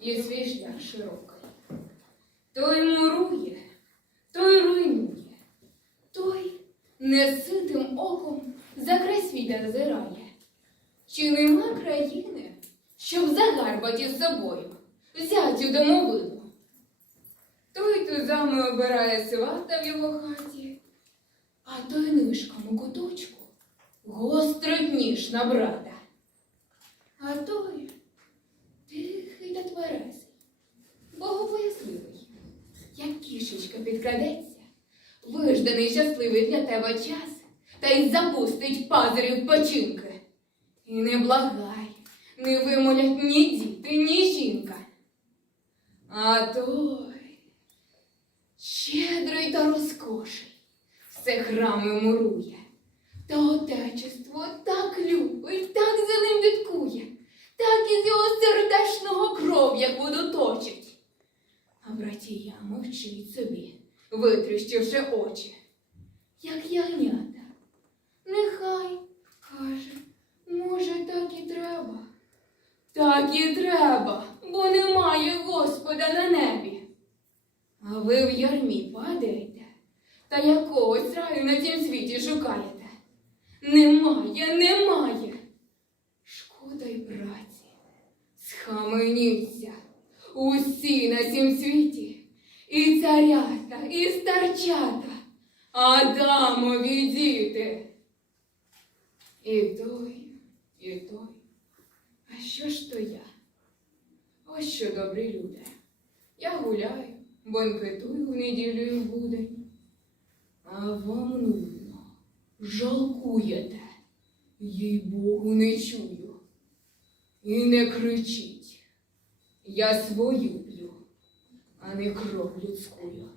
і свій шлях широкий. Той мурує, той руйнує, той неситим оком за край світа зазирає. Чи нема країни, щоб загарбати із собою, взяти домовину? Той тузами обирає свата в його хаті, а той нишком у куточку гострить ніж на брата. А той тихий та тверезий, богобоязливий, як кішечка підкрадеться, вижданий щасливий для тебе час, та й запустить пазурів печінки. І не благай, не вимолять ні діти, ні жінка. А той щедрий та розкоший, все храми мурує, та отечество так любить, так за ним відкує, так із його сердешного кров, як воду точить. А братія мовчить собі, витріщивши очі, як ягнята. Нехай, каже, може, так і треба. Так і треба, бо немає Господа на небі. А ви в ярмі падаєте, та якогось раю на цім світі шукаєте. Немає, немає. Шкода й праці. Схаменіться усі на цім світі, і царята, і старчата, Адамові діти. І той, і той. А що ж то я? Ось що добрі люди. Я гуляю, банкетую в неділю і в будень. А вам нудно, жалкуєте, їй Богу не чую. І не кричіть. Я свою п'ю, а не кров людськую.